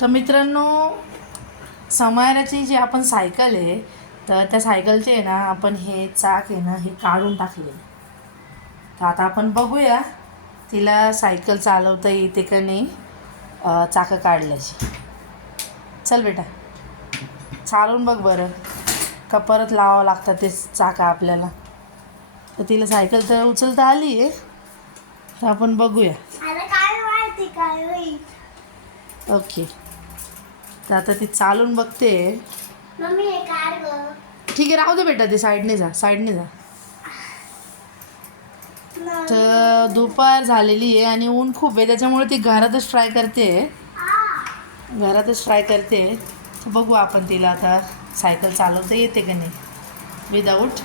तर मित्रांनो, समायराची जी आपण सायकल आहे तर त्या सायकलचे आहे ना आपण हे चाक आहे ना हे काढून टाकले. तर आता आपण बघूया तिला सायकल चालवता येते का नाही चाकं काढल्याची. चल बेटा चालवून बघ बरं, का परत लावावं लागतं ते चाकं आपल्याला. तर तिला सायकल तर उचलता आली आहे, तर आपण बघूया. ओके, तर आता ती चालून बघते. ठीक आहे राहू दे बेटा, ते साईडने जा, साईडने जा. तर दुपार झालेली आहे आणि ऊन खूप आहे, त्याच्यामुळे ती घरातच ट्राय करते. तर बघू आपण तिला आता सायकल चालवता येते का नाही विदाऊट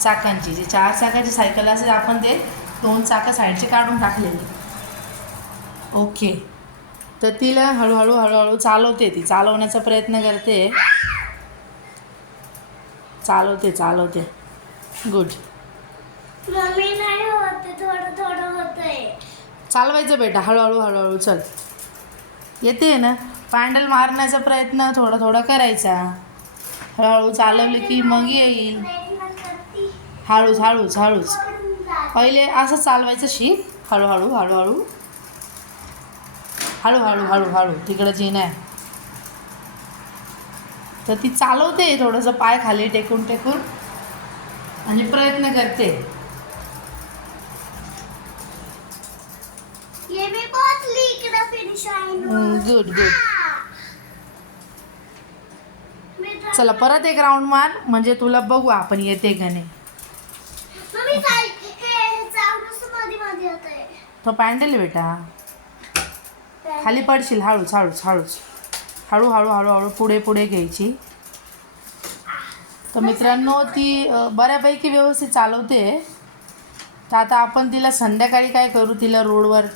चाकांची. जी 4 चाकाची सायकल असेल आपण ते 2 चाकं साईडचे काढून टाकलेली. ओके, तर तिला हळूहळू चालवते, ती चालवण्याचा प्रयत्न करते. चालवते गुड. चालवायचं बेटा, हळूहळू चल. येते ना, पॅन्डल मारण्याचा प्रयत्न थोडा करायचा. हळूहळू चालवली की मग येईल. हळूच पहिले असं चालवायचं शिक. हळूहळू तिकडं जी नाही. तर ती चालवते थोडंसं, पाय खाली टेकून आणि प्रयत्न करते. गुड. चला परत एक राऊंड मार, म्हणजे तुला बघू आपण येते का नाही. तो पॅन्डल आहे बेटा, खाली पडशील. हळूहळू पुढे घ्यायची. तर मित्रांनो, ती बऱ्यापैकी व्यवस्थित चालवते. तर आता आपण तिला संध्याकाळी काय करू, तिला रोडवर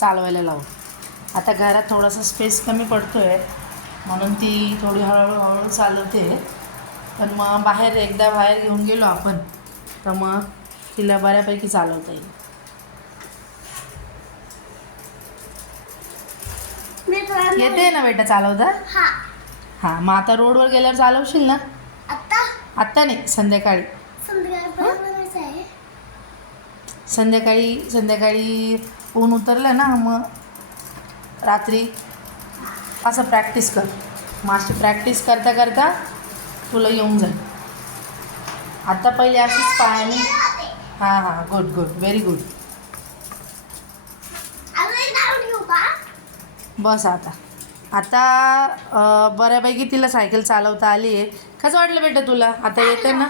चालवायला लावू. आता घरात थोडासा स्पेस कमी पडतो आहे म्हणून ती थोडी हळूहळू चालवते. पण मग एकदा बाहेर घेऊन गेलो आपण तर मग तिला बऱ्यापैकी चालवता येईल. येते ना बेटा चालवता? हां, मग आता रोडवर गेल्यावर चालवशील ना? आत्ता नाही, संध्याकाळी ऊन उतरलं ना मग रात्री असं प्रॅक्टिस कर. मग अशी प्रॅक्टिस करता तुला येऊन जाईल. आत्ता पहिले अशीच पायाने. हां गुड व्हेरी गुड. बस आता बऱ्यापैकी तिला सायकल चालवता आली आहे. कसं वाटलं बेटा तुला आता येते ना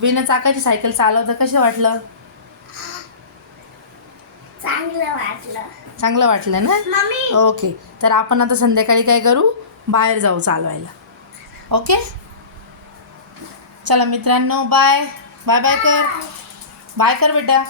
बिना चाकाची सायकल चालवता? कसं वाटलं? चांगलं वाटलं ना? ओके, तर आपण आता संध्याकाळी काय करू, बाहेर जाऊ चालवायला. ओके, चला मित्रांनो, बाय कर बेटा.